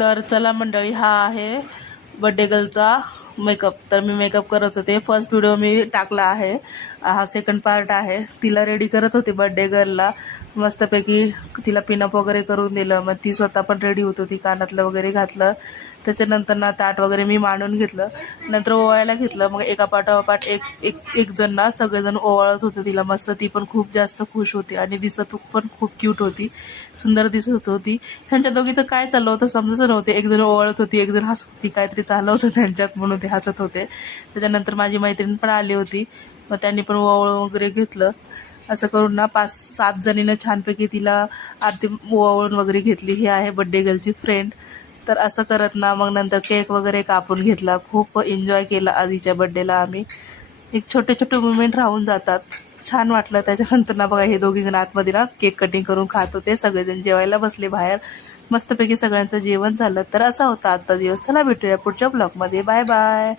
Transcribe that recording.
तर चला मंडळी, हा आहे बड्डे गर्लचा मेकअप. तर मी मेकअप करत होते, फर्स्ट व्हिडिओ मी टाकला आहे, हा सेकंड पार्ट आहे. तिला रेडी करत होते बड्डे गर्लला, मस्तपैकी तिला पिनअप वगैरे करून दिलं. मग ती स्वतः पण रेडी होत होती, कानातलं वगैरे घातलं. त्याच्यानंतर ना ताट वगैरे मी मांडून घेतलं, नंतर ओवाळायला घेतलं. मग एका पाठोपाठ एक एक एक जण ना सगळेजण ओवाळत होते तिला मस्त. ती पण खूप जास्त खुश होती आणि दिसत पण खूप क्यूट होती, सुंदर दिसत होती. ह्यांच्या दोघीचं काय चाललं होतं समजत नव्हते, एक जण ओवाळत होती, एक जण हसत होती, काहीतरी चाललं होतं त्यांच्यात म्हणून ते हसत होते. त्याच्यानंतर माझी मैत्रीण पण आली होती, मग त्यांनी पण ओवाळून वगैरे घेतलं. असं करून ना 5-7 जणीनं छानपैकी तिला आरती ओवाळून वगैरे घेतली. ही आहे बड्डे गर्लची फ्रेंड. तर असं करत ना मग नंतर केक वगैरे कापून घेतला. खूप एन्जॉय केला आधीच्या बड्डेला आम्ही. एक छोटे छोटे मुवमेंट राहून जातात, छान वाटलं. त्याच्यानंतर ना बघा, हे दोघीजण आतमध्ये ना केक कटिंग करून खात होते. सगळेजण जेवायला बसले बाहेर, मस्तपैकी सगळ्यांचं जेवण झालं. तर असा होता आजचा दिवस. चला भेटूया पुढच्या ब्लॉगमध्ये. Bye bye.